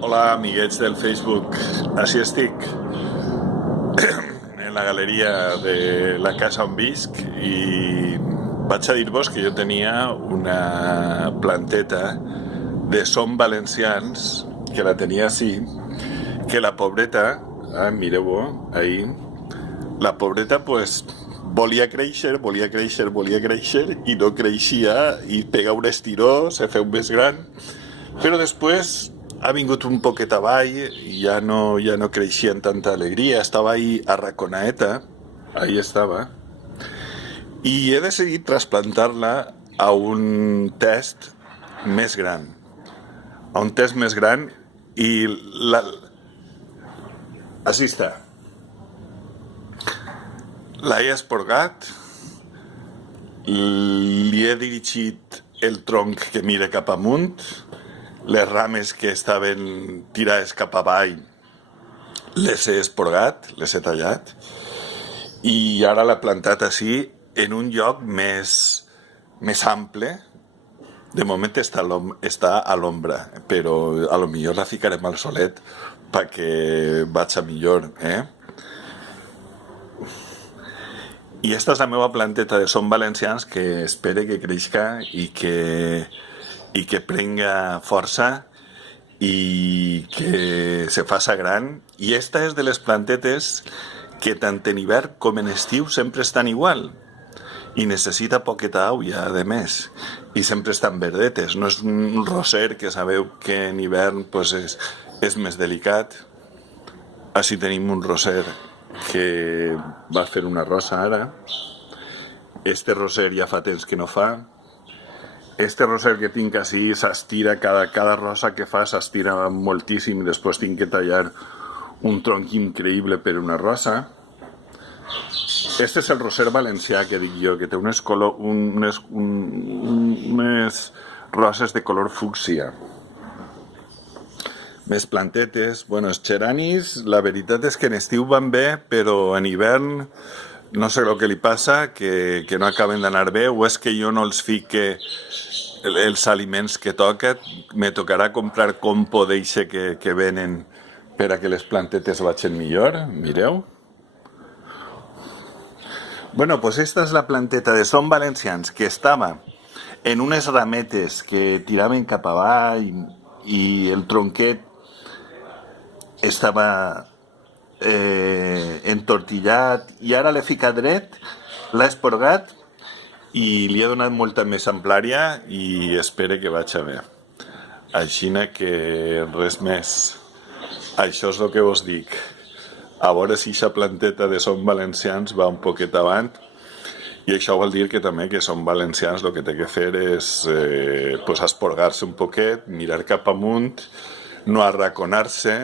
Hola, amiguets del Facebook. Així estic en la galeria de la casa on visc i vaig a dir-vos que jo tenia una planteta de som valencians que la tenia així, que la pobreta, mireu-ho, ahí, la pobreta pues volia créixer i no creixia i pega un estiró, se feu més gran, però després ha vingut un poquet avall i ja no creixia amb tanta alegria, estava ahí arraconaeta, ahí estava, i he decidit trasplantar-la a un test més gran, i així està. L'he esporgat, li he dirigit el tronc que mira cap amunt, les rames que estaven tirades cap avall les he esporgat, les he tallat, i ara l'he plantat així en un lloc més ample. De moment està a l'ombra, però a lo millor la ficarem al solet perquè vaig a millor, I esta és la meva planteta de som valencians que espere que creixca i que prenga força i que se faça gran. I esta és de les plantetes que tant en hivern com en estiu sempre estan igual i necessita poqueta aigua, a més, i sempre estan verdetes. No és un roser que sabeu que en hivern pues, és més delicat. Així tenim un roser que va fer una rosa ara. Este roser ja fa temps que no fa. Este roser que tinc així s'estira, cada rosa que fa s'estira moltíssim i després tinc que tallar un tronc increïble per una rosa. Este és el roser valencià que dic jo, que té unes roses de color fúcsia. Més plantetes, els geranis, la veritat és que en estiu van bé, però en hivern no sé el que li passa, que no acaben d'anar bé, o és que jo no els fique els aliments que toca. Me tocarà comprar compo d'eixe que venen per a que les plantetes vagin millor, mireu. Pues esta és la planteta de som valencians que estava en unes rametes que tiraven cap avall i el tronquet estava entortillat i ara l'he ficat dret, l'he esporgat i li he donat molta més amplària i espero que vagi bé. Aixina que res més. Això és el que vos dic. A veure si aquesta planteta de som valencians va un poquet avant, i això vol dir que també que som valencians el que té que fer és esporgar-se un poquet, mirar cap amunt, no arraconar-se,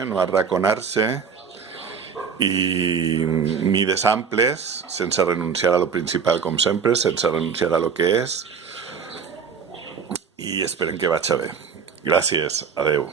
i mides amples, sense renunciar a lo principal com sempre, sense renunciar a lo que és, i esperem que vagi bé. Gràcies, adeu.